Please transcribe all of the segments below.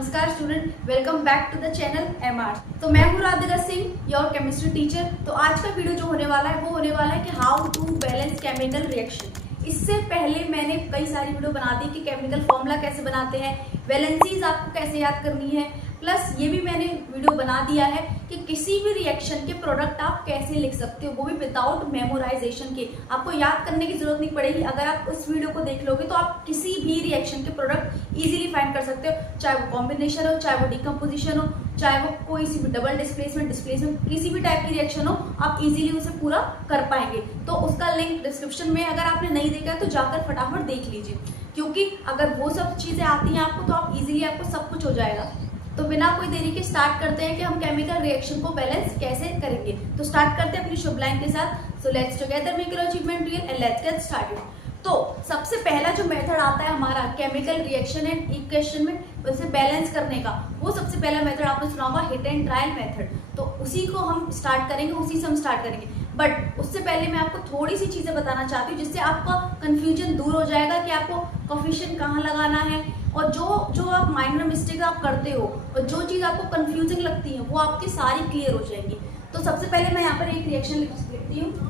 नमस्कार student, welcome back to the channel MR. तो मैं हूँ Radhika Singh, your chemistry teacher. तो आज का वीडियो जो होने वाला है वो होने वाला है कि how to balance chemical reaction. इससे पहले मैंने कई सारी वीडियो बना दी कि केमिकल फॉर्मूला कैसे बनाते हैं, वैलेंसीज आपको कैसे याद करनी है, प्लस ये भी मैंने वीडियो बना दिया है कि किसी भी रिएक्शन के प्रोडक्ट आप कैसे लिख सकते हो, वो भी विदाउट मेमोराइजेशन के। आपको याद करने की जरूरत नहीं पड़ेगी। अगर आप उस वीडियो को देख लोगे तो आप किसी भी रिएक्शन के प्रोडक्ट इजीली फाइंड कर सकते हो, चाहे वो कॉम्बिनेशन हो, चाहे वो डिकम्पोजिशन हो, चाहे वो कोई सी भी डबल डिस्प्लेसमेंट किसी भी टाइप की रिएक्शन हो, आप इजीली उसे पूरा कर पाएंगे। तो उसका लिंक डिस्क्रिप्शन में, अगर आपने नहीं देखा तो जाकर फटाफट देख लीजिए, क्योंकि अगर वो सब चीजें आती हैं आपको तो आप इजीली आपको सब कुछ हो जाएगा। तो बिना कोई देरी के स्टार्ट करते हैं कि हम केमिकल रिएक्शन को बैलेंस कैसे करेंगे। तो स्टार्ट करते हैं अपनी शुभ लाइन के साथ। So let's together make your achievement real and let's get started. तो सबसे पहला जो मेथड आता है हमारा केमिकल रिएक्शन एंड इक्वेशन में उसे बैलेंस करने का, वो सबसे पहला मेथड आपने सुना होगा हिट एंड ट्रायल मेथड। तो उसी को हम स्टार्ट करेंगे, उसी से हम स्टार्ट करेंगे। बट उससे पहले मैं आपको थोड़ी सी चीजें बताना चाहती हूँ जिससे आपका कंफ्यूजन दूर हो जाएगा कि आपको कोफिशिएंट कहाँ लगाना है, और जो आप माइनर मिस्टेक आप करते हो और जो चीज आपको कंफ्यूजिंग लगती है वो आपकी सारी क्लियर हो जाएगी। तो सबसे पहले मैं यहाँ पर एक रिएक्शन लिखती हूँ।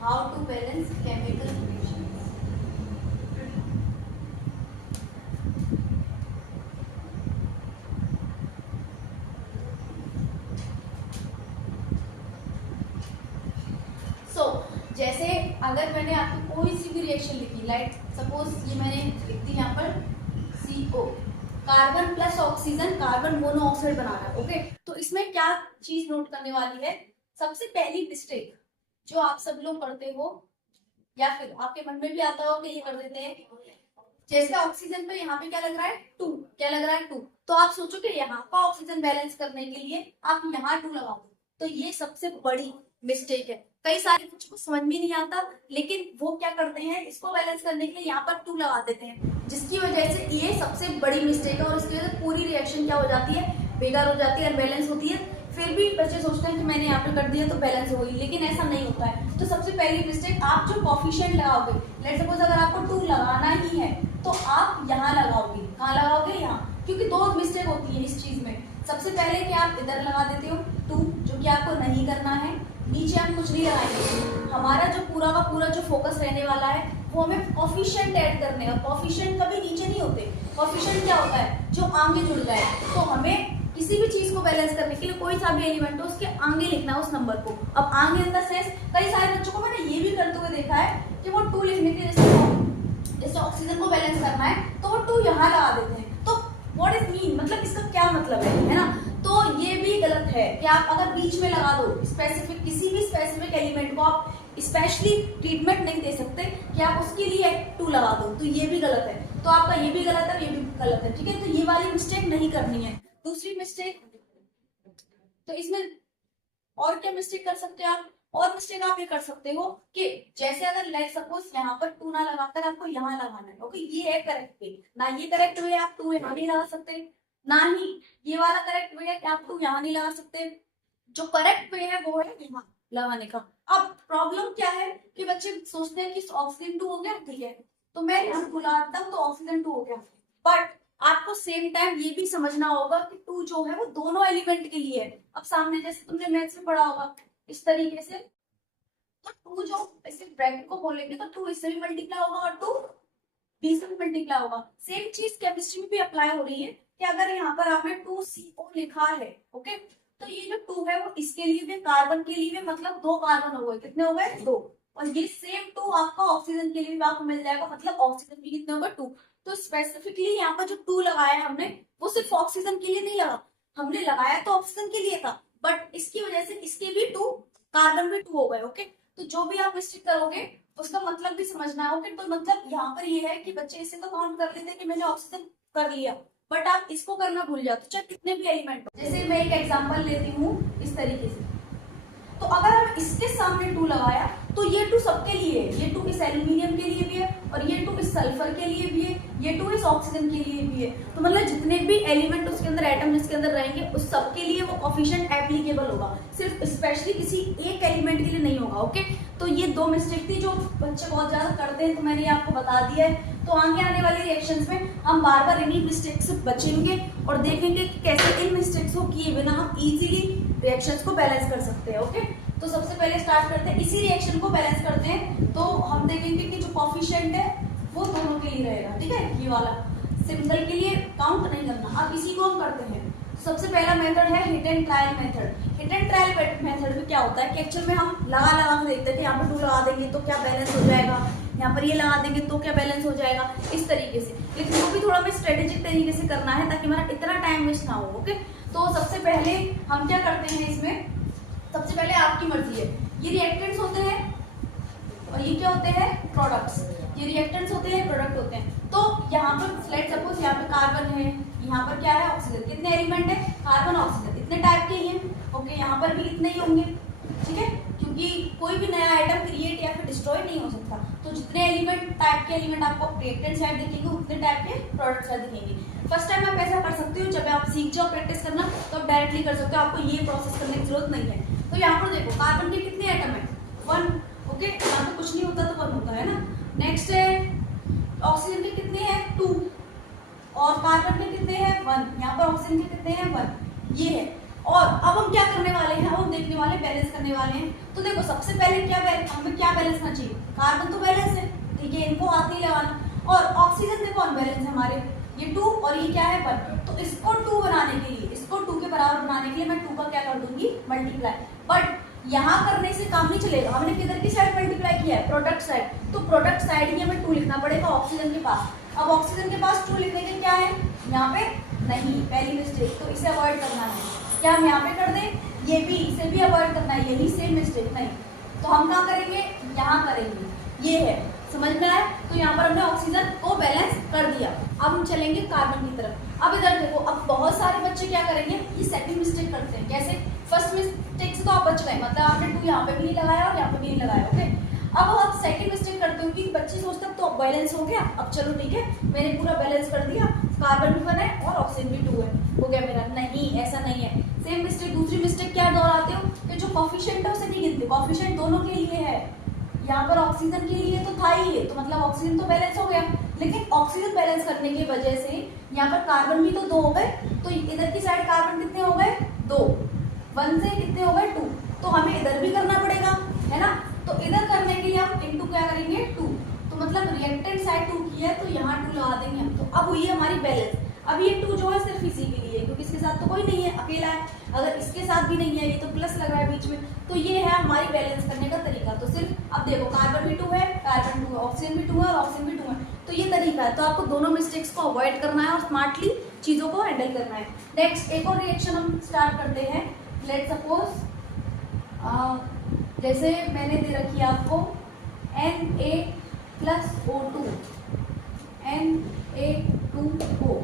How to balance chemical reactions. जैसे अगर मैंने आपको कोई सी भी रिएक्शन लिखी, लाइक सपोज ये मैंने लिख दी यहाँ पर CO, carbon plus oxygen, carbon monoxide बना रहा है। ओके, तो इसमें क्या चीज नोट करने वाली है, सबसे पहली मिस्टेक जो आप सब लोग करते हो या फिर आपके मन में भी आता हो कि ये कर देते हैं, जैसे ऑक्सीजन पे यहाँ पे क्या लग रहा है 2, क्या लग रहा है 2, तो आप सोचो कि यहाँ का ऑक्सीजन बैलेंस करने के लिए आप यहाँ 2 लगाओ। तो ये सबसे बड़ी मिस्टेक है। कई सारे बच्चों को समझ में नहीं आता, लेकिन वो क्या करते हैं, इसको बैलेंस करने के लिए यहाँ पर 2 लगा देते हैं, जिसकी वजह से ये सबसे बड़ी मिस्टेक है। और इसकी वजह से पूरी रिएक्शन क्या हो जाती है, बेकार हो जाती है, अनबैलेंस होती है। फिर भी बच्चे सोचते हैं कि मैंने यहाँ पे कर दिया तो बैलेंस हो गई, लेकिन ऐसा नहीं होता है। तो सबसे पहली मिस्टेक, आप जो कोफिशिएंट लगाओगे, लेट्स सपोज अगर आपको 2 लगाना ही है तो आप यहाँ लगाओगे। कहाँ लगाओगे? यहाँ। क्योंकि 2 मिस्टेक होती है इस चीज में। सबसे पहले कि आप इधर लगा देते हो 2, जो कि आपको नहीं करना है। नीचे हम कुछ नहीं लगाएंगे, हमारा जो पूरा का पूरा जो फोकस रहने वाला है वो हमें कोफिशिएंट ऐड करने का। कोफिशिएंट कभी नीचे नहीं होते, कोफिशिएंट क्या होता है, जो आगे जुड़ जाए। तो हमें किसी भी चीज को बैलेंस करने के लिए कोई सा भी एलिमेंट हो उसके आगे लिखना है उस नंबर को। अब आगे इन द सेंस, कई सारे बच्चों को मैंने ये भी करते हुए देखा है कि वो 2 लिखने के जैसे ऑक्सीजन को बैलेंस करना है तो वो 2 यहाँ लगा देते हैं। तो व्हाट इज मीन, मतलब इसका क्या मतलब है ना। तो ये भी गलत है कि आप अगर बीच में लगा दो स्पेसिफिक, किसी भी स्पेसिफिक एलिमेंट को आप स्पेशली ट्रीटमेंट नहीं दे सकते कि आप उसके लिए 2 लगा दो, तो ये भी गलत है। तो आपका ये भी गलत है, ये भी गलत है, ठीक है। तो ये वाली मिस्टेक नहीं करनी है। दूसरी मिस्टेक, तो इसमें और क्या मिस्टेक कर सकते हैं आप, और मिस्टेक आप ये कर सकते हो कि जैसे अगर लाइक सपोज यहाँ पर 2 ना लगाकर आपको यहाँ लगाना है। ओके, ये है करेक्ट वे ना, ये करेक्ट वे आप 2 यहाँ नहीं लगा सकते, ना ही ये वाला करेक्ट वे है कि आप 2 यहाँ नहीं लगा सकते। जो करेक्ट वे है वो है यहाँ लगाने का। अब प्रॉब्लम क्या है कि बच्चे सोचते हैं कि ऑक्सीजन 2 हो गया, ठीक है, तो मैं यहाँ बुलाता हूँ तो ऑक्सीजन 2 हो गया। बट आपको सेम टाइम ये भी समझना होगा कि 2 जो है वो दोनों एलिमेंट के लिए है। अब सामने जैसे तुमने मैथ्स में पढ़ा होगा इस तरीके से, तो 2 जो इसे ब्रैकेट को बोलेंगे तो 2 इससे भी मल्टीप्लाई होगा और 2 बी से भी मल्टीप्लाई होगा। सेम चीज केमिस्ट्री में भी अप्लाई हो रही है कि अगर यहाँ पर आपने 2CO लिखा है, ओके, तो ये जो 2 है वो इसके लिए भी, कार्बन के लिए भी, मतलब 2 कार्बन हो गए, कितने हो गए 2। और ये सेम 2 आपका ऑक्सीजन के लिए भी आपको मिल जाएगा, मतलब ऑक्सीजन भी कितने हो गए 2। तो स्पेसिफिकली यहाँ पर जो 2 लगाया हमने वो सिर्फ ऑक्सीजन के लिए नहीं लगा, हमने लगाया तो ऑक्सीजन के लिए था, बट इसकी वजह से इसके भी 2, कार्बन भी 2 हो गए। ओके, तो जो भी आप मिस्टेक करोगे उसका मतलब भी समझना है। ओके, तो मतलब यहाँ पर ये है कि बच्चे इसे तो काउंट कर लेते हैं कि मैंने ऑक्सीजन कर लिया, बट आप इसको करना भूल जाते हो, चाहे कितने भी एलिमेंट हो। जैसे मैं एक एग्जांपल लेती हूँ इस तरीके से, तो अगर हम इसके सामने 2 लगाया तो ये 2 सबके लिए है, ये 2 इस एल्यूमिनियम के लिए भी है और ये 2 इस सल्फर के लिए भी है, ये 2 इस ऑक्सीजन के लिए भी है। तो मतलब जितने भी एलिमेंट उसके अंदर, एटम जिसके अंदर रहेंगे, उस सब के लिए वो कोफिशिएंट एप्लीकेबल होगा, सिर्फ स्पेशली किसी एक एलिमेंट के लिए नहीं होगा। ओके, तो ये 2 मिस्टेक थी जो बच्चे बहुत ज्यादा करते हैं, तो मैंने आपको बता दिया है। तो आगे आने वाले रिएक्शंस में हम बार बार इन्हीं मिस्टेक से बचेंगे और देखेंगे कि कैसे इन मिस्टेक्स को किए बिना हम इजीली रिएक्शंस को बैलेंस कर सकते हैं। ओके, तो सबसे पहले स्टार्ट करते हैं, इसी रिएक्शन को बैलेंस करते हैं। तो हम देखेंगे कि जो कोफिशिएंट है वो दोनों के लिए रहेगा, ठीक है, ये वाला सिंबल के लिए काउंट नहीं करना। अब इसी को हम करते हैं। सबसे पहला मेथड है hit and trial method. Hit and trial method में क्या होता है कि एक्चुअल में हम लगा के देखते हैं कि यहाँ पर 2 लगा देंगे तो क्या बैलेंस हो जाएगा, यहाँ पर ये लगा देंगे तो क्या बैलेंस हो जाएगा, इस तरीके से। लेकिन वो भी थोड़ा हमें स्ट्रेटेजिक तरीके से करना है ताकि हमारा इतना टाइम वेस्ट ना हो। ओके, तो सबसे पहले हम क्या करते हैं इसमें, सबसे पहले आपकी मर्जी है, ये रिएक्टेंट्स होते हैं और ये क्या होते हैं, प्रोडक्ट्स। ये रिएक्टेंट्स होते हैं, प्रोडक्ट होते हैं। तो यहाँ पर लेट्स सपोज यहाँ पे कार्बन है, यहाँ पर क्या है, ऑक्सीजन। कितने एलिमेंट है, कार्बन ऑक्सीजन, इतने टाइप के ही हैं। ओके, यहाँ पर भी इतने ही होंगे, ठीक है, क्योंकि कोई भी नया आइटम क्रिएट या फिर डिस्ट्रॉय नहीं हो सकता। तो जितने एलिमेंट, टाइप के एलिमेंट आपको रिएक्टेंट साइड दिखेंगे, उतने टाइप के प्रोडक्ट साइड दिखेंगे। फर्स्ट टाइम आप ऐसा कर सकते हो, जब आप सीख जाओ प्रैक्टिस करना तो आप डायरेक्टली कर सकते हो, आपको ये प्रोसेस करने की जरूरत नहीं है। तो यहाँ पर देखो कार्बन के कितने एटम है, 1। ओके, यहाँ पे कुछ नहीं होता तो 1 होता है ना। नेक्स्ट है ऑक्सीजन के कितने हैं, 2 और कार्बन के कितने हैं, 1। यहाँ पर ऑक्सीजन के कितने हैं, 1, ये है। और अब हम क्या करने वाले हैं, हम देखने वाले, बैलेंस करने वाले हैं। तो देखो सबसे पहले हमें क्या बैलेंस करना चाहिए, कार्बन तो बैलेंस है, ठीक है, इनको हाथ नहीं लगाना। और ऑक्सीजन देखो अनबैलेंस है हमारे, ये 2 और ये क्या है, 1। तो इसको 2 बनाने के लिए, इसको 2 के बराबर बनाने के लिए मैं 2 का क्या कर दूंगी, मल्टीप्लाई। बट यहाँ करने से काम नहीं चलेगा, हमने किधर की साइड मल्टीप्लाई किया है, प्रोडक्ट साइड। तो प्रोडक्ट साइड ही हमें 2 लिखना पड़ेगा ऑक्सीजन के पास। अब ऑक्सीजन के पास 2 लिखने के क्या है, यहाँ पे नहीं, पहली मिस्टेक, तो इसे अवॉइड करना है। क्या हम यहाँ पे कर दें, ये भी, इसे भी अवॉइड करना है, यही सेम मिस्टेक नहीं। तो हम क्या करेंगे, यहाँ करेंगे, ये है, समझ में आया। तो यहाँ पर हमने ऑक्सीजन को बैलेंस कर दिया। अब हम चलेंगे कार्बन की तरफ। अब इधर देखो, अब बहुत सारे बच्चे क्या करेंगे, ये सेकंड मिस्टेक करते हैं। कैसे, फर्स्ट मिस्टेक से तो आप बच गए, मतलब आपने 2 यहाँ पे भी नहीं लगाया और यहाँ पे भी नहीं लगाया। ओके, अब आप सेकंड मिस्टेक करते हो कि बच्चे सोचते हैं तो अब बैलेंस हो गया, अब चलो ठीक है, मैंने पूरा बैलेंस कर दिया, कार्बन भी 1 है और ऑक्सीजन भी 2 है, हो गया मेरा। नहीं, ऐसा नहीं है। सेम मिस्टेक, दूसरी मिस्टेक क्या दोहराते हो कि जो कोफिशिएंट है उसे नहीं गिनते। कोफिशिएंट दोनों के लिए है, यहाँ पर ऑक्सीजन के लिए तो था ही है, तो मतलब ऑक्सीजन तो बैलेंस हो गया। लेकिन ऑक्सीजन बैलेंस करने की वजह से यहाँ पर कार्बन भी तो 2 हो गए, तो इधर की साइड कार्बन कितने हो गए, 2, 1 से कितने हो गए, 2। तो हमें इधर भी करना पड़ेगा, है ना। तो इधर करने के लिए हम इनटू क्या करेंगे, 2। तो मतलब रिएक्टेंट साइड 2 की है, तो यहाँ 2 लगा देंगे हम। तो अब हुई है हमारी बैलेंस। अब ये 2 जो है सिर्फ इसी के लिए, क्योंकि इसके साथ तो कोई नहीं है, अकेला है। अगर इसके साथ भी नहीं है, ये तो प्लस लग रहा है बीच में, तो ये है हमारी बैलेंस करने का तरीका। तो सिर्फ अब देखो, कार्बन भी 2 है, कार्बन 2 है, ऑक्सीजन भी 2 है और ऑक्सीजन भी 2 है। तो ये तरीका है। तो आपको दोनों मिस्टेक्स को अवॉइड करना है और स्मार्टली चीजों को हैंडल करना है। नेक्स्ट एक और रिएक्शन हम स्टार्ट करते हैं। लेट सपोज जैसे मैंने दे रखी है आपको Na+O2, Na2O,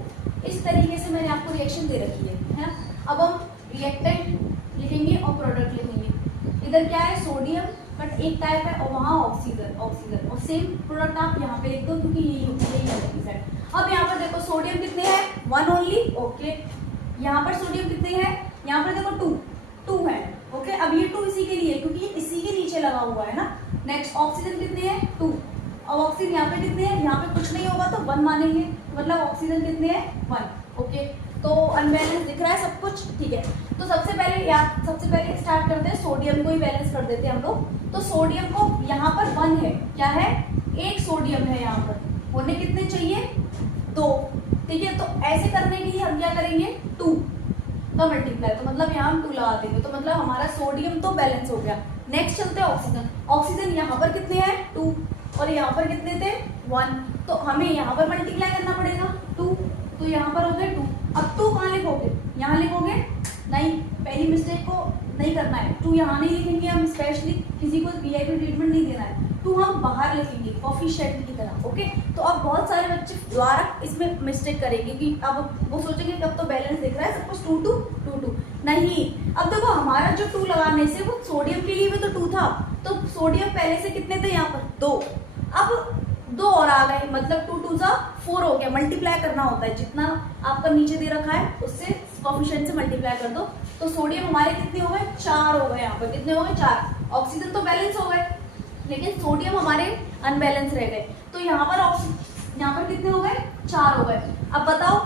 इस तरीके से मैंने आपको रिएक्शन दे रखी है ना। अब हम रिएक्टेंट लिखेंगे और प्रोडक्ट लिखेंगे। इधर क्या है, सोडियम, बट एक टाइप है, और वहाँ ऑक्सीजन, और सेम प्रोडक्ट आप यहाँ पे लिख दो क्योंकि यही है। अब यहाँ पर देखो सोडियम कितने हैं, 1 ओनली। ओके, यहाँ पर सोडियम कितने हैं, यहाँ पर देखो 2 है। ओके, अब ये 2 इसी के लिए, क्योंकि ये इसी के नीचे लगा हुआ है ना। नेक्स्ट ऑक्सीजन कितने हैं, 2। अब ऑक्सीजन यहाँ पे कितने हैं, यहाँ पे कुछ नहीं होगा तो 1 मानेंगे, मतलब ऑक्सीजन कितने हैं, 1। ओके, तो अनबैलेंस दिख रहा है सब कुछ, ठीक है। तो सबसे पहले स्टार्ट करते हैं, सोडियम को ही बैलेंस कर देते हैं हम लोग। तो सोडियम को यहाँ पर 1 है, क्या है, 1 सोडियम है, यहाँ पर होने कितने चाहिए, 2, ठीक है। तो ऐसे करने के लिए हम क्या करेंगे, 2 का मल्टीप्लाई, तो मतलब यहाँ हम 2 लगा देंगे, तो मतलब हमारा सोडियम तो बैलेंस हो गया। नेक्स्ट चलते हैं ऑक्सीजन। ऑक्सीजन यहाँ पर कितने हैं, 2, और यहाँ पर कितने थे, 1। तो हमें यहाँ पर मल्टीप्लाई करना पड़ेगा, 2, तो यहाँ पर हो गए 2। अब 2 कहाँ लिखोगे, यहाँ लिखोगे नहीं, पहली मिस्टेक को नहीं करना है। 2 यहाँ नहीं लिखेंगे हम, स्पेशली किसी को वीआईपी ट्रीटमेंट नहीं देना है। 2 हम बाहर लिखेंगे कोफिशिएंट की तरह। ओके, तो अब बहुत सारे बच्चे द्वारा इसमें मिस्टेक करेंगे कि अब वो सोचेंगे कि अब तो बैलेंस दिख रहा है सब कुछ 2 2 2 2। नहीं, अब देखो हमारा जो 2 लगाने से वो सोडियम के लिए भी तो 2 था, तो सोडियम पहले से कितने थे यहाँ पर 2, अब 2 और आ गए, मतलब 2 2 जा 4 हो गया। मल्टीप्लाई करना होता है, जितना आपका नीचे दे रखा है उससे कोएफिशिएंट से मल्टीप्लाई कर दो। तो सोडियम हमारे कितने हो गए 4 हो गए, यहाँ पर कितने हो गए 4। ऑक्सीजन तो बैलेंस हो गए लेकिन सोडियम हमारे अनबैलेंस रह गए, तो यहाँ पर कितने हो गए 4 हो गए। अब बताओ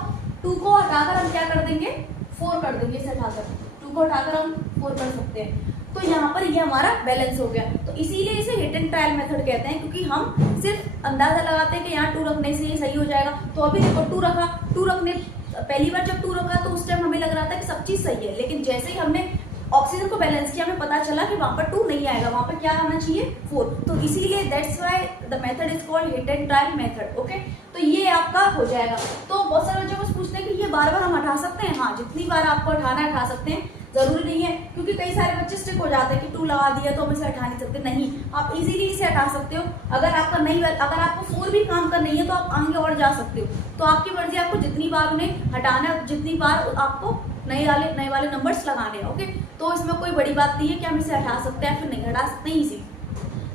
2 को हटाकर हम क्या कर देंगे 4 कर देंगे, इसे हटाकर 2 को हटाकर हम 4 कर सकते हैं। तो यहाँ पर ये हमारा बैलेंस हो गया, तो इसीलिए इसे हिट एंड ट्रायल मेथड कहते हैं, क्योंकि हम सिर्फ अंदाजा लगाते हैं कि यहाँ 2 रखने से ये सही हो जाएगा। तो अभी देखो 2 रखा, 2 रखने पहली बार जब 2 रखा तो उस टाइम हमें लग रहा था कि सब चीज सही है, लेकिन जैसे ही हमने ऑक्सीजन को बैलेंस किया हमें पता चला कि वहां पर 2 नहीं आएगा, वहां पर क्या आना चाहिए 4। तो इसीलिए that's why the method is called hit and trial method. Okay, तो ये आपका हो जाएगा। तो बहुत सारे बच्चों को पूछते हैं कि ये बार बार हम हटा सकते हैं? हाँ, जितनी बार आपको हटाना है हटा सकते हैं, जरूरी नहीं है, क्योंकि कई सारे बच्चे स्टिक हो जाते हैं कि 2 लगा दिया तो हम इसे हटा नहीं सकते। नहीं, आप इजीली इसे हटा सकते हो। अगर आपको 4 भी काम कर नहीं है तो आप आगे और जा सकते हो। तो आपकी मर्जी, आपको जितनी बार उन्हें हटाना है, जितनी बार आपको नए वाले नंबर्स लगाने हैं। ओके, तो इसमें कोई बड़ी बात नहीं है कि हम इसे हटा सकते हैं फिर नहीं हटा सकते, इजी।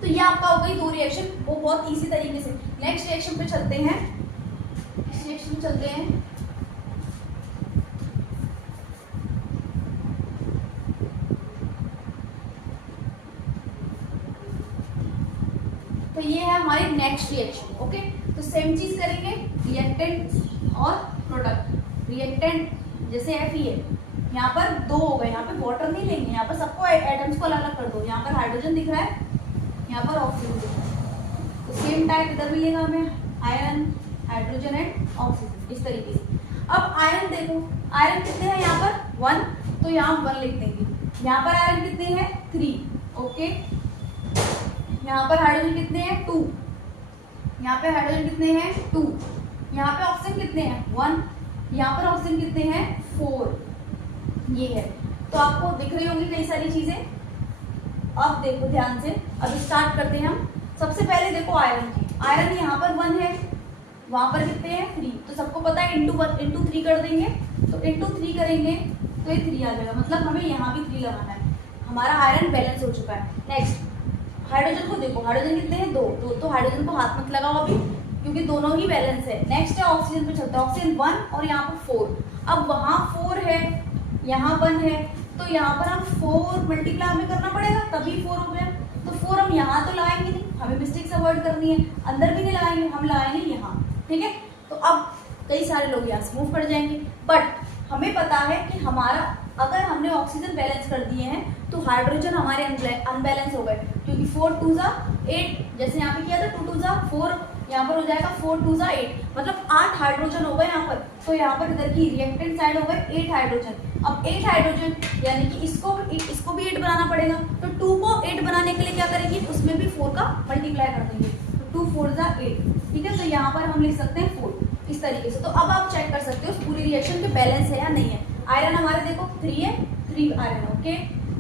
तो ये आपका हो गई 2 रिएक्शन, वो बहुत इजी तरीके से। नेक्स्ट रिएक्शन पे चलते हैं। तो ये है हमारी नेक्स्ट रिएक्शन। ओके, तो सेम चीज करेंगे, रिएक्टेंट और प्रोडक्ट। रिएक्टेंट जैसे Fe है, यहाँ पर 2 हो गए, यहाँ पे वाटर नहीं लेंगे, यहाँ पर सबको एटम्स को अलग अलग कर दो। यहाँ पर हाइड्रोजन दिख रहा है, यहाँ पर ऑक्सीजन दिख रहा है, तो सेम टाइप इधर मिलेगा हमें, आयरन, हाइड्रोजन एंड ऑक्सीजन, इस तरीके से। अब आयरन देखो, आयरन कितने हैं यहाँ पर 1, तो यहाँ हम 1 लिख देंगे। यहाँ पर आयरन कितने हैं 3। ओके, यहाँ पर हाइड्रोजन कितने हैं 2, यहाँ पे हाइड्रोजन कितने हैं 2, यहाँ पे ऑक्सीजन कितने हैं 1, यहाँ पर ऑक्सीजन कितने हैं 4, ये है। तो आपको दिख रही होंगी कई सारी चीजें। अब देखो ध्यान से, अब स्टार्ट करते हैं हम। सबसे पहले देखो आयरन की, आयरन यहाँ पर 1 है, वहां पर कितने हैं 3, तो सबको पता है इंटू 3 कर देंगे, तो इंटू 3 करेंगे तो ये 3 आ जाएगा, मतलब हमें यहाँ भी 3 लगाना है। हमारा आयरन बैलेंस हो चुका है। नेक्स्ट हाइड्रोजन को देखो, हाइड्रोजन कितने हैं 2, तो हाइड्रोजन को हाथ मत लगाओ अभी, क्योंकि दोनों ही बैलेंस है। नेक्स्ट है ऑक्सीजन पे चलता है, ऑक्सीजन 1 और यहाँ पर 4। अब वहां 4 है, यहाँ 1 है, तो यहाँ पर हम 4 मल्टीप्लाई हमें करना पड़ेगा, तभी 4 हो गया। तो 4 हम यहाँ तो लगाएंगे नहीं, हमें मिस्टेक्स अवॉइड करनी है, अंदर भी नहीं लगाएंगे, हम लगाएंगे यहाँ। ठीक है, तो अब कई सारे लोग यहाँ से मूव कर जाएंगे, बट हमें पता है कि हमारा अगर हमने ऑक्सीजन बैलेंस कर दिए हैं तो हाइड्रोजन हमारे अनबैलेंस हो गए, क्योंकि 4 2 जा 8, जैसे यहाँ पे किया था 2 2 जा 4, यहाँ पर हो जाएगा 4 2 जा 8, मतलब 8 हाइड्रोजन हो गए यहाँ पर। तो यहाँ पर इधर की रिएक्टेंट साइड हो गए 8 हाइड्रोजन। अब 8 हाइड्रोजन यानी कि इसको भी 8 बनाना पड़ेगा, तो 2 को 8 बनाने के लिए क्या करेंगे, उसमें भी 4 का मल्टीप्लाई कर देंगे, तो 2 4 जा 8। ठीक है, तो यहाँ पर हम लिख सकते हैं 4 इस तरीके से। तो अब आप चेक कर सकते हो पूरी रिएक्शन पे बैलेंस है या नहीं है। आयरन हमारे देखो 3 है, 3 आयरन। ओके,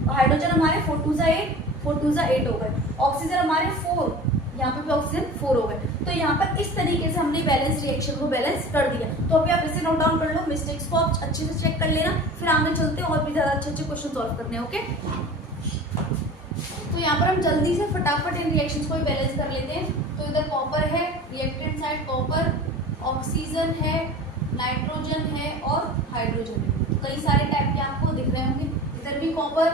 हाइड्रोजन हमारे 4 2 जा 8, 4 2 जा 8 हो गए। ऑक्सीजन हमारे 4, यहाँ पे भी ऑक्सीजन 4 हो गए। तो यहाँ पर इस तरीके से हमने बैलेंस रिएक्शन को बैलेंस कर दिया। तो अभी आप इसे नोट डाउन कर लो, मिस्टेक्स को आप अच्छे से चेक कर लेना, फिर आगे चलते हैं और भी ज्यादा अच्छे क्वेश्चन सॉल्व करने हैं। ओके, तो यहाँ पर हम जल्दी से फटाफट इन रिएक्शंस को बैलेंस कर लेते हैं। तो इधर कॉपर है, रिएक्टेंट साइड कॉपर, ऑक्सीजन है, नाइट्रोजन है और हाइड्रोजन है। कई सारे टाइप के आपको दिख रहे होंगे, इधर भी कॉपर,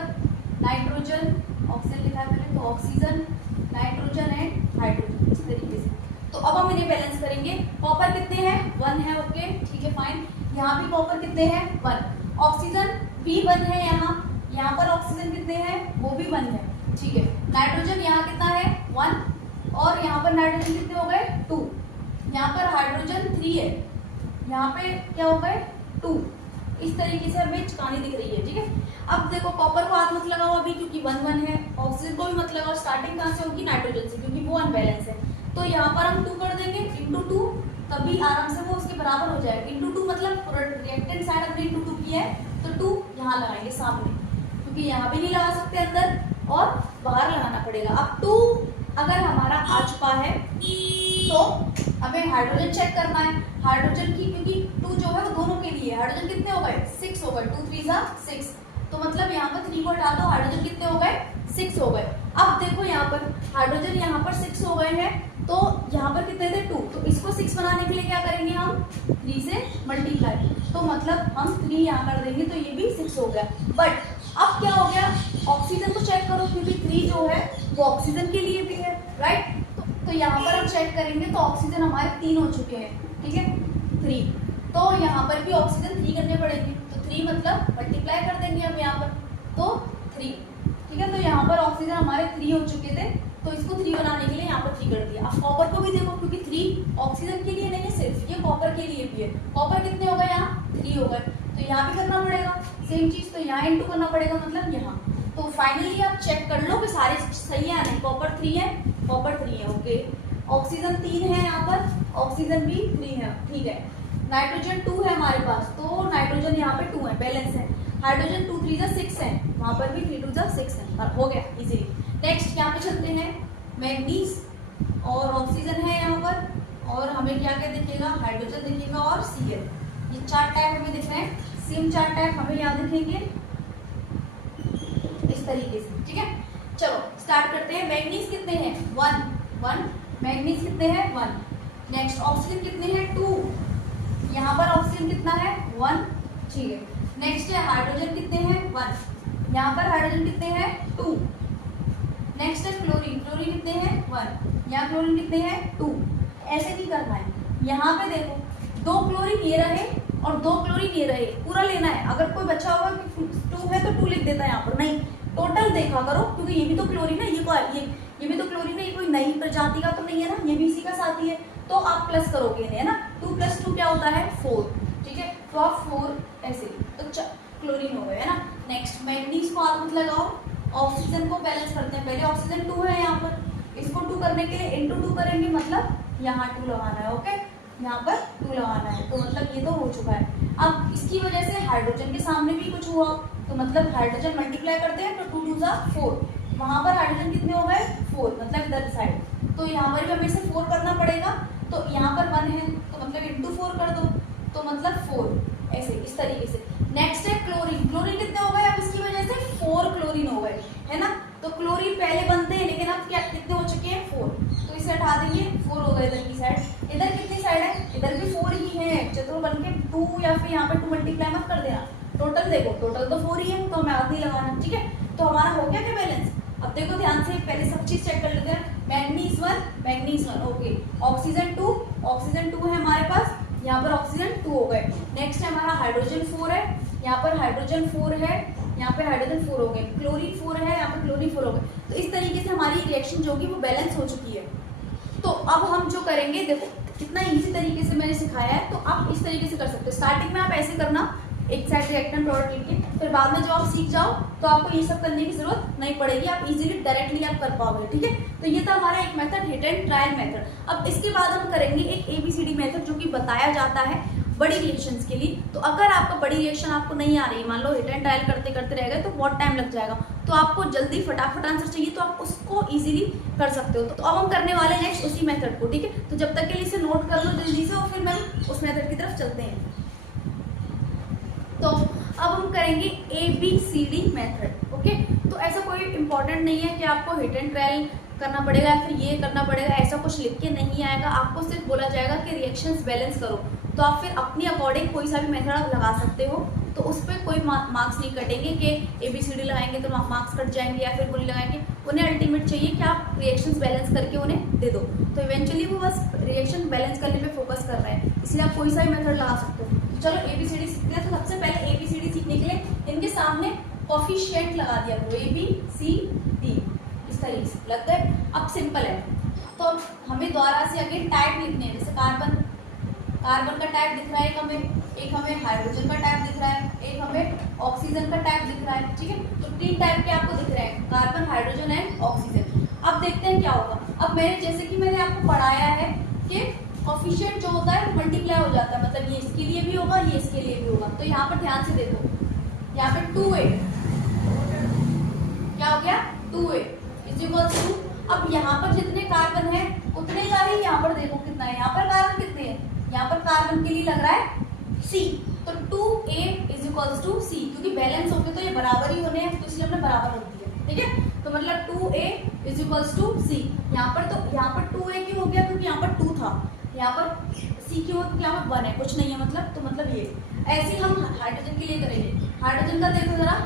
नाइट्रोजन, ऑक्सीजन लिखा है मैंने, तो ऑक्सीजन, नाइट्रोजन एंड हाइड्रोजन, इस तरीके से। तो अब हम इन्हें बैलेंस करेंगे। कॉपर कितने हैं 1 है। ओके, ठीक है, फाइन। यहाँ भी कॉपर कितने हैं 1, ऑक्सीजन भी 1 है, यहाँ पर ऑक्सीजन कितने हैं वो भी 1 है। ठीक है, नाइट्रोजन यहाँ कितना है 1, और यहाँ पर नाइट्रोजन कितने हो गए 2, यहाँ पर हाइड्रोजन 3 है, यहाँ पे क्या हो गए 2। इस तरीके से हमें कहानी दिख रही है। ठीक है, अब देखो कॉपर को हाथ मत लगाओ अभी, क्योंकि 1 1 है। ऑक्सीजन को भी मत लगाओ, स्टार्टिंग कहाँ से होगी नाइट्रोजन से, क्योंकि वो अनबैलेंस है। तो यहाँ पर हम 2 कर देंगे इंटू 2, तभी आराम से वो उसके बराबर हो जाएगा। इंटू 2 मतलब रिएक्टेंट साइड हमने इंटू 2 किया है, तो 2 यहाँ लगाएंगे सामने, क्योंकि यहाँ भी नहीं लगा सकते अंदर और बाहर लगाना पड़ेगा। अब 2 अगर हमारा आ चुका है तो हमें हाइड्रोजन चेक करना है। हाइड्रोजन की, क्योंकि 2 जो है वो दोनों के लिए, हाइड्रोजन कितने हो गए 6 हो गए, 2 3 जा 6, तो मतलब यहाँ पर 3 को हटा दो, हाइड्रोजन कितने हो गए, 6 हो गए। अब देखो यहाँ पर हाइड्रोजन यहाँ पर 6 हो गए हैं, तो यहाँ पर कितने थे 2, तो इसको 6 बनाने के लिए क्या करेंगे हम 3 से मल्टीप्लाई, तो मतलब हम 3 यहाँ कर देंगे तो ये भी 6 हो गया। बट अब क्या हो गया, ऑक्सीजन को चेक करो क्योंकि 3 जो है वो ऑक्सीजन के लिए भी है, राइट। तो यहाँ पर हम चेक करेंगे तो ऑक्सीजन हमारे 3 हो चुके हैं, ठीक है 3, तो यहाँ पर भी ऑक्सीजन 3 करने पड़ेंगे, तो 3 मतलब मल्टीप्लाई कर देंगे हम यहाँ पर, तो 3, ठीक है। तो यहाँ पर ऑक्सीजन हमारे 3 हो चुके थे, तो इसको 3 बनाने के लिए यहाँ पर 3 कर दिया। अब कॉपर को भी देखो क्योंकि 3 ऑक्सीजन के लिए नहीं है सिर्फ, ये कॉपर के लिए भी है। कॉपर कितने हो गए, यहाँ 3 हो गए, तो यहाँ भी करना पड़ेगा सेम चीज, तो यहाँ इंटू करना पड़ेगा मतलब यहाँ। तो फाइनली आप चेक कर लो कि सारे सही है नहीं, कॉपर 3 है, कॉपर 3 है, ओके। ऑक्सीजन 3 है यहाँ पर, ऑक्सीजन भी 3 है, ठीक है। नाइट्रोजन 2 है हमारे पास, तो नाइट्रोजन यहाँ पे 2 है, बैलेंस है। हाइड्रोजन 2 3 जा 6 है, वहां पर भी 3 2 जा 6 है, पर हो गया इजीली। नेक्स्ट यहाँ पे चलते हैं, मैग्नीज और ऑक्सीजन है यहाँ पर, और हमें क्या क्या दिखेगा, हाइड्रोजन दिखेगा और Cl, ये 4 टाइप हमें दिख रहे हैं, सेम 4 टाइप हमें याद दिखेंगे इस तरीके से, ठीक है। चलो स्टार्ट करते हैं। मैग्नीज कितने हैं, 1, मैग्नीज कितने हैं 1। नेक्स्ट ऑक्सीजन कितने हैं 2, यहाँ पर ऑक्सीजन कितना है 1, ठीक है। नेक्स्ट है हाइड्रोजन कितने हैं 1, यहाँ पर हाइड्रोजन कितने हैं 2। नेक्स्ट है क्लोरीन, क्लोरीन कितने हैं 1, यहाँ क्लोरीन कितने हैं 2। ऐसे नहीं करना है, यहाँ पे देखो 2 क्लोरीन ये रहे और 2 क्लोरीन ये रहे, पूरा लेना है। अगर कोई बच्चा होगा कि 2 है तो 2 लिख देता है यहाँ पर, नहीं टोटल देखा करो क्योंकि ये भी तो क्लोरीन है, ये भी तो क्लोरीन है, ये कोई नई प्रजाति का तो नहीं है ना, ये भी इसी का साथी है, तो आप प्लस करोगे है ना, 2 + 2 क्या होता है 4, ठीक है। तो आप 4 ऐसे, तो क्लोरीन हो गए है ना। नेक्स्ट मैग्नीज को आप मत लगाओ, ऑक्सीजन को बैलेंस करते हैं। पहले ऑक्सीजन 2 है यहाँ पर, इसको 2 करने के लिए इंटू 2 करेंगे, मतलब यहाँ 2 लगाना है, ओके, यहाँ पर 2 लगाना है, तो मतलब ये तो हो चुका है। अब इसकी वजह से हाइड्रोजन के सामने भी कुछ हुआ, तो मतलब हाइड्रोजन मल्टीप्लाई करते हैं तो 2 2 जा 4, वहाँ पर हाइड्रोजन कितने हो गए 4, मतलब इधर साइड, तो यहाँ पर भी हमें से 4 करना पड़ेगा, तो यहाँ पर 1 है तो मतलब इंटू 4 कर दो, तो मतलब 4, ऐसे इस तरीके से। नेक्स्ट है क्लोरीन, क्लोरीन कितने हो गए, अब इसकी वजह से 4 क्लोरीन हो गए है ना, तो क्लोरीन पहले बनते हैं लेकिन अब क्या कितने हो चुके हैं 4, तो इसे हटा देंगे, 4 हो गए इधर की साइड। इधर कितनी साइड है, इधर भी 4 ही है, चतुर बन के 2 या फिर यहाँ पे 2 मल्टीप्लाई मत कर देना, टोटल देखो टोटल तो 4 ही है, तो हमें हाथ नहीं लगाना, ठीक है। तो हमारा हो गया क्या बैलेंस। अब देखो ध्यान से, पहले सब चीज चेक कर लेते हैं। मैग्नीज 1 ओके, ऑक्सीजन 2 है हमारे पास, यहाँ पर ऑक्सीजन 2 हो गए। नेक्स्ट है हमारा हाइड्रोजन 4 है, यहाँ पर हाइड्रोजन 4 है, यहाँ पे हाइड्रोजन 4 हो गए, क्लोरीन 4 है, यहाँ पर क्लोरीन 4 हो गए। तो इस तरीके से हमारी रिएक्शन जो कि वो बैलेंस हो चुकी है। तो अब हम जो करेंगे, देखो कितना इजी तरीके से मैंने सिखाया है, तो आप इस तरीके से कर सकते हो। स्टार्टिंग में आप ऐसे करना, एक साइड रिएक्टेंट प्रोडक्ट लिखिए, फिर बाद में जब आप सीख जाओ तो आपको ये सब करने की जरूरत नहीं पड़ेगी, आप इजीली डायरेक्टली आप कर पाओगे, ठीक है। तो ये था हमारा एक method, hit and trial method. अब इसके बाद हम करेंगे एक ABCD मेथड जो कि बताया जाता है बड़ी रिएक्शंस के लिए। तो अगर आपका बड़ी रिएक्शन आपको नहीं आ रही, मान लो हिट एंड ट्रायल करते करते रह गए तो बहुत टाइम लग जाएगा, तो आपको जल्दी फटाफट आंसर चाहिए तो आप उसको इजीली कर सकते हो। तो अब हम करने वाले हैं नेक्स्ट उसी मेथड को, ठीक है। तो जब तक के लिए इसे नोट कर लो जल्दी से और फिर हम उस मेथड की तरफ चलते हैं। तो अब हम करेंगे ABCD मेथड, ओके। तो ऐसा कोई इंपॉर्टेंट नहीं है कि आपको हिट एंड ट्रायल करना पड़ेगा या फिर ये करना पड़ेगा, ऐसा कुछ लिख के नहीं आएगा। आपको सिर्फ बोला जाएगा कि रिएक्शंस बैलेंस करो, तो आप फिर अपनी अकॉर्डिंग कोई सा भी मेथड आप लगा सकते हो, तो उस पर कोई मार्क्स नहीं कटेंगे कि ABCD लगाएंगे तो मार्क्स कट जाएंगे या फिर गोली लगाएंगे। उन्हें अल्टीमेट चाहिए कि आप रिएक्शंस बैलेंस करके उन्हें दे दो, तो इवेंचुअली वो बस रिएक्शन बैलेंस करने पे फोकस कर रहे हैं, इसलिए आप कोई सा भी मेथड लगा सकते हो। तो चलो ABCD सीखते हैं। तो सबसे पहले ABCD सीखने के लिए इनके सामने कोफिशिएंट लगा दिया करो, ABCD इस तरीके से लग गए। अब सिंपल है, तो हमें दोबारा से अगेन टाइप लिखने हैं। जैसे कार्बन का टाइप दिख रहा है एक हमें हाइड्रोजन का टाइप दिख रहा है, एक हमें ऑक्सीजन का टाइप दिख रहा है, ठीक है। तो 3 टाइप के आपको दिख रहे हैं, कार्बन, हाइड्रोजन एंड ऑक्सीजन। अब देखते हैं क्या होगा। अब जैसे कि मैंने आपको पढ़ाया है कि कोफिशिएंट जो होता है मल्टीप्लाई हो जाता है, मतलब ये इसके लिए भी होगा, ये इसके लिए भी होगा। तो यहाँ पर ध्यान से देखो, यहाँ पे 2a क्या हो गया 2a इज टू। अब यहाँ पर जितने कार्बन है उतने का ही यहाँ पर देखो कितना है, यहाँ पर कार्बन कितने हैं, यहाँ पर कार्बन के लिए लग रहा है C, तो 2a इज इक्वल्स टू सी, क्योंकि बैलेंस हो गए तो ये बराबर ही होने हैं, तो इसलिए हमने बराबर रख दिया, ठीक है। तो मतलब 2a इज इक्वल्स टू सी। यहाँ पर 2a क्यों हो गया, क्योंकि यहाँ पर 2 था, यहाँ पर c क्यों, क्योंकि यहाँ पर 1 है, कुछ नहीं है मतलब, तो मतलब ये ऐसे ही हम हाइड्रोजन के लिए करेंगे। हाइड्रोजन का देखो जरा,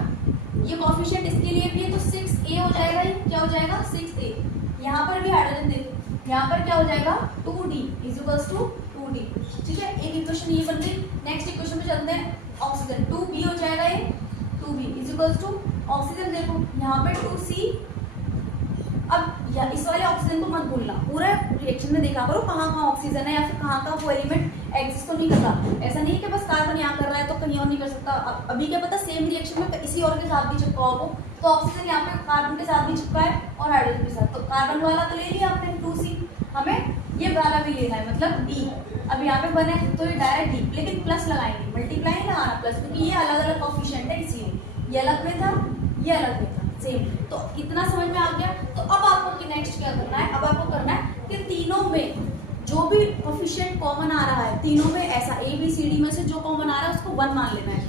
ये कॉफिशिएंट इसके लिए भी है, तो 6a हो जाएगा, ये क्या हो जाएगा 6a। यहाँ पर भी हाइड्रोजन देखो, यहाँ पर क्या हो जाएगा 2d is equals to 2d, ठीक है। एक इक्वेशन ये बन गई। नेक्स्ट इक्वेशन में चलते हैं, ऑक्सीजन 2b हो जाएगा, ये 2b is equals to oxygen देखो यहाँ पे 2c। अब या इस वाले ऑक्सीजन को मत भूलना, पूरा रिएक्शन में देखा करो कहाँ कहाँ ऑक्सीजन है या फिर कहाँ कहाँ वो एलिमेंट एग्जिस्ट तो नहीं करता। ऐसा नहीं है कि बस कार्बन यहाँ कर रहा है तो कहीं और नहीं कर सकता। अभी क्या पता सेम रिएक्शन में किसी और के साथ भी चिपका हो, तो ऑक्सीजन यहाँ पे कार्बन के साथ भी चिपका है और हाइड्रोजन के साथ। तो कार्बन वाला तो ले लिया आपने 2c, हमें ये वाला भी लेना है मतलब d। अब यहाँ पे बने तो ये डायरेक्ट d, लेकिन प्लस लगाएंगे, मल्टीप्लाई लगाना प्लस, क्योंकि ये अलग अलग कॉफिशिएंट है, इसीलिए ये अलग में था ये अलग में था सेम। तो इतना समझ में आ गया। तो अब आपको नेक्स्ट क्या करना है, अब आपको करना है कि तीनों में जो भी कोफिशिएंट कॉमन आ रहा है, तीनों में ऐसा ए बी सी डी में से जो कॉमन आ रहा है उसको 1 मान लेना है।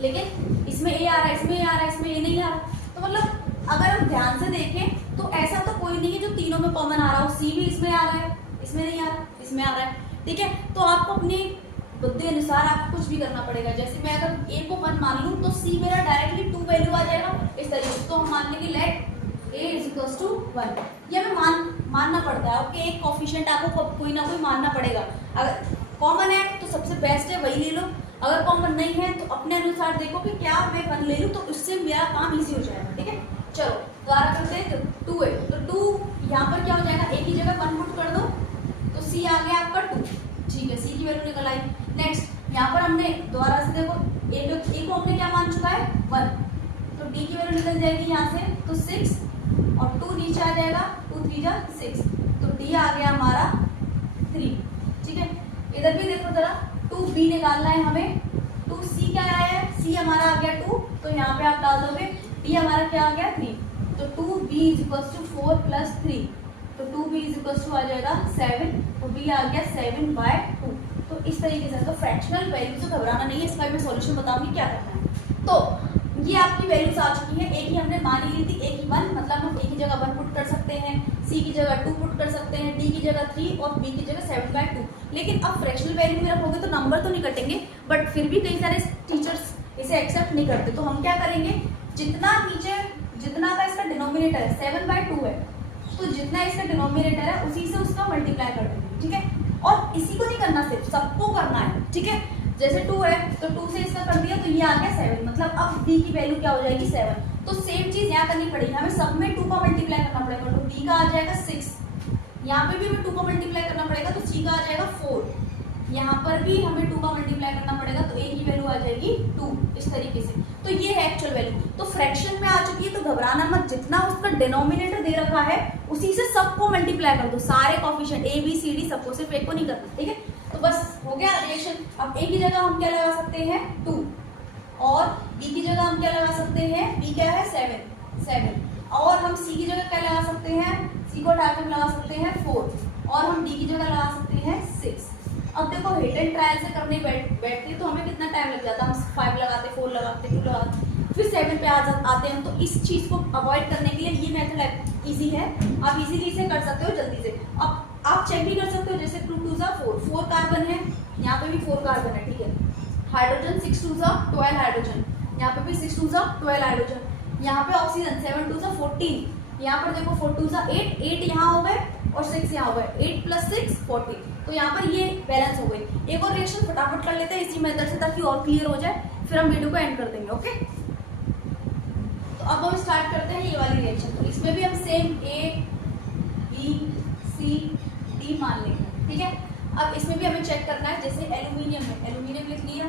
लेकिन इसमें ए आ रहा है, इसमें ए आ रहा है, इसमें ए नहीं आ रहा, तो मतलब अगर हम ध्यान से देखें तो ऐसा तो कोई नहीं है जो तीनों में कॉमन आ रहा हो। सी भी इसमें आ रहा है, इसमें नहीं आ रहा, इसमें आ रहा है, ठीक है। तो आपको अपनी बुद्धि अनुसार आपको कुछ भी करना पड़ेगा। जैसे मैं अगर ए को 1 मान लूँ तो सी मेरा डायरेक्टली 2 वैल्यू आ जाएगा इस तरीके से। तो हम मान लेंगे let A is equals to 1। ये हमें मानना पड़ता है, ओके। एक कोफिशिएंट आपको कोई ना कोई मानना पड़ेगा। अगर कॉमन है तो सबसे बेस्ट है वही ले लो, अगर कॉमन नहीं है तो अपने अनुसार देखो कि क्या मैं 1 ले लूँ तो उससे मेरा काम ईजी हो जाएगा, ठीक है। चलो दोबारा करते हैं, तो 2 है तो 2 यहाँ पर क्या हो जाएगा, ए की जगह 1 पुट कर दो तो सी आ गया आपका 2, ठीक है। सी की वैल्यू निकल आई। नेक्स्ट यहाँ पर हमने दोबारा से देखो ए को हमने क्या मान चुका है 1, तो डी की वैल्यू निकल जाएगी यहाँ से तो 6 और 2 नीचे आ जाएगा, 2 3 जा 6, तो डी आ गया हमारा 3, ठीक है। इधर भी देखो जरा 2b निकालना है हमें, 2c क्या आया है, c हमारा आ गया 2, तो यहाँ पे आप डाल दोगे d हमारा क्या आ गया 3, तो 2b is equals to 4 plus 3, तो 2b इज इक्वल्स टू आ जाएगा 7, तो b आ गया 7/2। तो इस तरीके से, तो फ्रैक्शनल वैल्यू से घबराना नहीं है, इसका मैं सॉल्यूशन बताऊंगी क्या करना है। तो ये आपकी वैल्यूज आ चुकी है। ए की हमने मान ली थी, ए की 1, मतलब हम ए की जगह 1 पुट कर सकते हैं, सी की जगह 2 पुट कर सकते हैं, डी की जगह 3 और बी की जगह 7/2। लेकिन अब फ्रैक्शनल वैल्यू में रखोगे तो नंबर तो नहीं कटेंगे, बट फिर भी कई सारे टीचर्स इसे एक्सेप्ट नहीं करते। तो हम क्या करेंगे, जितना नीचे जितना का इसका डिनोमिनेटर है 7/2 है, तो जितना इसका डिनोमिनेटर है उसी से उसका मल्टीप्लाई कर देंगे, ठीक है। और इसी को नहीं करना, सिर्फ सबको करना है, ठीक है। जैसे 2 है तो 2 से इसका कर दिया तो ये आ गया 7, मतलब अब b की वैल्यू क्या हो जाएगी 7। तो सेम चीज यहाँ करनी पड़ेगी, हमें सब में 2 का मल्टीप्लाई करना पड़ेगा, तो d का आ जाएगा 6, यहाँ पे भी हमें 2 का मल्टीप्लाई करना पड़ेगा तो c का आ जाएगा 4, यहाँ पर भी हमें 2 का मल्टीप्लाई करना पड़ेगा तो a की वैल्यू आ जाएगी 2, इस तरीके से। तो ये है एक्चुअल वैल्यू। तो फ्रैक्शन में आ चुकी है तो घबराना मत, जितना उसका डिनोमिनेटर दे रखा है उसी से सबको मल्टीप्लाई कर दो, सारे coefficient a b c d सबको, सिर्फ एक को नहीं करना, ठीक है। तो बस हो गया रिएक्शन। अब a की जगह हम क्या लगा सकते हैं 2, और b की जगह हम क्या लगा सकते हैं, b क्या है 7, और हम c की जगह क्या लगा सकते हैं, c को हटा के लगा सकते हैं 4, और हम d की जगह लगा सकते हैं 6। अब देखो हिट एंड ट्रायल से करने बैठते तो हमें कितना टाइम लग जाता, हम 5 लगाते, 4 लगाते, 2 लगाते, फिर 7 पे आते हैं। तो इस चीज को अवॉइड करने के लिए ये मेथड इजी है, आप इजीली इसे कर सकते हो जल्दी से। अब आप चेक भी कर सकते हो, जैसे 2 2 4 कार्बन है, यहाँ पे भी 4 कार्बन है, ठीक है। हाइड्रोजन 6 2 12 हाइड्रोजन, यहाँ पे भी 6 2 12 हाइड्रोजन, यहाँ पे ऑक्सीजन 7 2 14, यहाँ पर देखो 4 2 8 यहाँ हो गए और 6 यहाँ हो गए, 8 + 6 14, तो यहाँ पर ये बैलेंस हो गई। एक और रिएक्शन फटाफट कर लेते हैं इसी मेथड से ताकि और क्लियर हो जाए, फिर हम वीडियो को एंड कर देंगे, ओके। तो अब हम स्टार्ट करते हैं ये वाली रिएक्शन। तो इसमें भी हम same A B C D मान लेंगे, ठीक है। अब इसमें भी हमें चेक करना है, जैसे एल्यूमिनियम है, एल्यूमिनियम लिख लिया,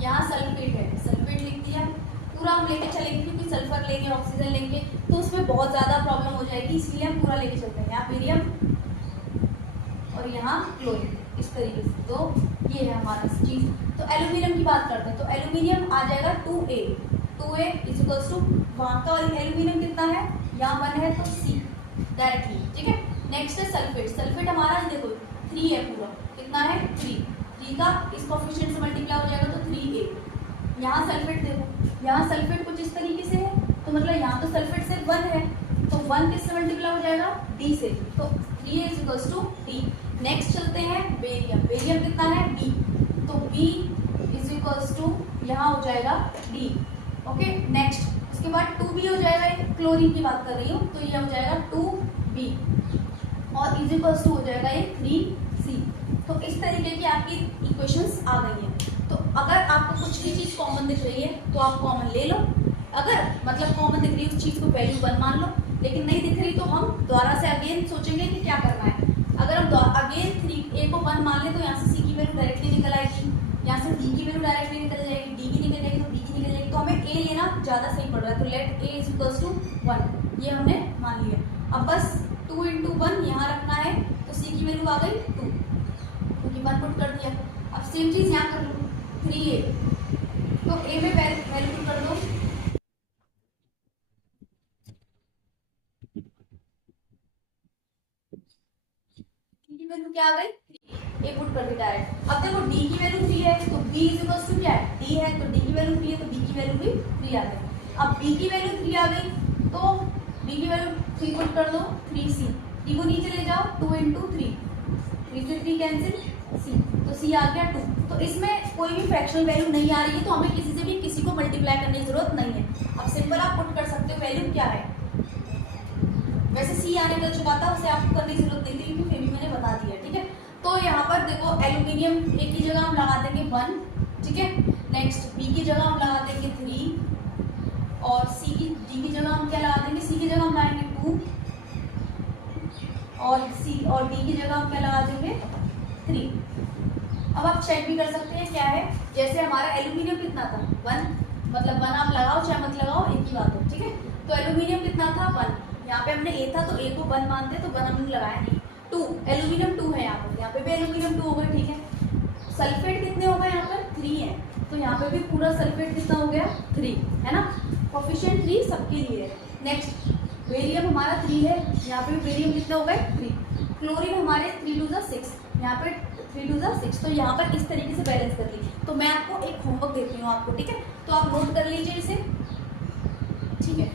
यहाँ सल्फेट है, सल्फेट लिख दिया, पूरा हम लेके चलेंगे क्योंकि सल्फर लेंगे, ऑक्सीजन लेंगे तो उसमें बहुत ज़्यादा प्रॉब्लम हो जाएगी, इसलिए हम पूरा लेके चलते हैं। यहाँ बेरियम और यहाँ क्लोरीन, इस तरीके से। तो ये है हमारा चीज़। तो एल्यूमिनियम की बात करते हैं, तो एल्यूमिनियम आ जाएगा 2A इज इक्वल्स टू, वहाँ का एल्यूमिनियम कितना है, यहाँ 1 है तो C डायरेक्टली, ठीक है। नेक्स्ट है सल्फेट, सल्फेट हमारा देखो 3 है पूरा, कितना है 3 का इस कोफिशिएंट से मल्टीप्लाई हो जाएगा तो 3A, यहाँ सल्फेट देखो, यहाँ सल्फेट कुछ इस तरीके से है, तो मतलब यहाँ तो सल्फेट से 1 है, तो 1 किससे मल्टीप्लाई हो जाएगा, D से, तो 3A is to D। Next चलते हैं बेरियम, बेरियम कितना है B, तो B इज इक्वल्स टू यहाँ हो जाएगा D। ओके नेक्स्ट, उसके बाद 2B हो जाएगा, क्लोरीन की बात कर रही हूँ, तो ये हो जाएगा 2B और इज इक्वल्स टू हो जाएगा ये 3C। तो इस तरीके की आपकी इक्वेशंस आ गई हैं। तो अगर आपको कुछ भी चीज़ कॉमन दिख रही है तो आप कॉमन ले लो, अगर मतलब कॉमन दिख रही है उस चीज़ को वैल्यू 1 मान लो, लेकिन नहीं दिख रही तो हम दोबारा से अगेन सोचेंगे कि क्या करना है। अगर हम अगेन 3A को 1 मान ले तो यहाँ से C की वैल्यू डायरेक्टली निकल आएगी, यहाँ से D की वैल्यू डायरेक्टली निकल जाएगी, D की निकल जाएगी तो B की निकल जाएगी, तो हमें A लेना ज़्यादा सही पड़ रहा है, तो let A is equals to 1, ये हमने मान लिया। अब बस 2 × 1 यहाँ रखना है, तो C की वैल्यू आ गई 2, क्योंकि 1 पुट कर दिया। अब सेम चीज़ यहाँ कर लो 3A, तो A में वैल्यू पुट कर दो, की वैल्यू क्या आ गई, ए पुट कर दी डायरेक्ट। अब देखो D की वैल्यू 3 है, तो B इज इक्वल्स टू क्या है, D है, तो D की वैल्यू 3 है, तो B की वैल्यू भी 3 आ गई। अब B की वैल्यू 3 आ गई, तो B की वैल्यू 3 पुट कर दो, 3C, D को नीचे ले जाओ, 2 × 3, 3 से 3 कैंसिल, C, तो C आ गया 2। तो इसमें कोई भी फ्रैक्शनल वैल्यू नहीं आ रही है, तो हमें किसी से भी किसी को मल्टीप्लाई करने की जरूरत नहीं है। अब सिंपल आप पुट कर सकते हो वैल्यू क्या है, वैसे C आने का चुका था उसे आपको करने की जरूरत नहीं थी क्योंकि फिर भी मैंने बता दिया, ठीक है। तो यहाँ पर देखो एल्यूमिनियम A की जगह हम लगा देंगे 1, ठीक है। नेक्स्ट B की जगह हम लगा देंगे 3 और D की जगह हम क्या लगा देंगे, C की जगह हम लगाएंगे 2 और D की जगह हम क्या लगा देंगे 3। अब आप चेक भी कर सकते हैं क्या है, जैसे हमारा एल्यूमिनियम कितना था 1, मतलब 1 आप लगाओ चाहे मत लगाओ एक ही बात हो, ठीक है। तो एल्यूमिनियम कितना था 1, यहाँ पे हमने A था तो A को 1 मानते तो 1 हमने लगाया नहीं, 2 एल्यूमिनियम 2 है यहाँ पे भी एल्यूमिनियम 2 हो गया, ठीक है। सल्फेट कितने हो गए यहाँ पर 3 है, तो यहाँ पे भी पूरा सल्फेट कितना हो गया 3, है ना, कोफिशिएंट 3 सबके लिए है। नेक्स्ट बेरियम हमारा 3 है, यहाँ पे भी बेरियम कितने हो गए 3, क्लोरीन हमारे 3 × 6, यहाँ पे 3 × 6, तो यहाँ पर इस तरीके से बैलेंस कर ली। तो मैं आपको एक होमवर्क देती हूँ आपको, ठीक है, तो आप नोट कर लीजिए इसे, ठीक है।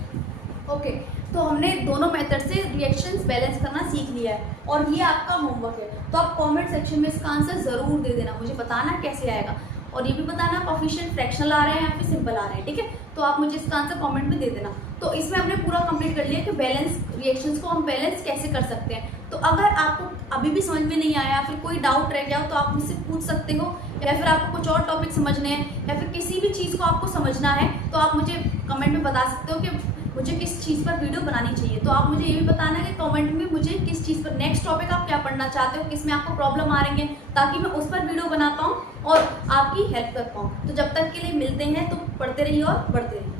ओके, तो हमने दोनों मेथड से रिएक्शंस बैलेंस करना सीख लिया है और ये आपका होमवर्क है। तो आप कमेंट सेक्शन में इसका आंसर ज़रूर दे देना, मुझे बताना कैसे आएगा और ये भी बताना कोफिशिएंट फ्रैक्शनल आ रहे हैं या फिर सिंपल आ रहे हैं, ठीक है। तो आप मुझे इसका आंसर कमेंट में दे देना। तो इसमें हमने पूरा कंप्लीट कर लिया कि बैलेंस रिएक्शंस को हम बैलेंस कैसे कर सकते हैं। तो अगर आपको अभी भी समझ में नहीं आया, फिर कोई डाउट रह गया हो तो आप मुझसे पूछ सकते हो, या फिर आपको कुछ और टॉपिक समझने हैं या फिर किसी भी चीज़ को आपको समझना है तो आप मुझे कमेंट में बता सकते हो कि मुझे किस चीज़ पर वीडियो बनानी चाहिए। तो आप मुझे ये भी बताना है कि कमेंट में मुझे किस चीज़ पर नेक्स्ट टॉपिक आप क्या पढ़ना चाहते हो, किस में आपको प्रॉब्लम आ रही है, ताकि मैं उस पर वीडियो बना पाऊँ और आपकी हेल्प कर पाऊँ। तो जब तक के लिए मिलते हैं, तो पढ़ते रहिए और बढ़ते रहिए।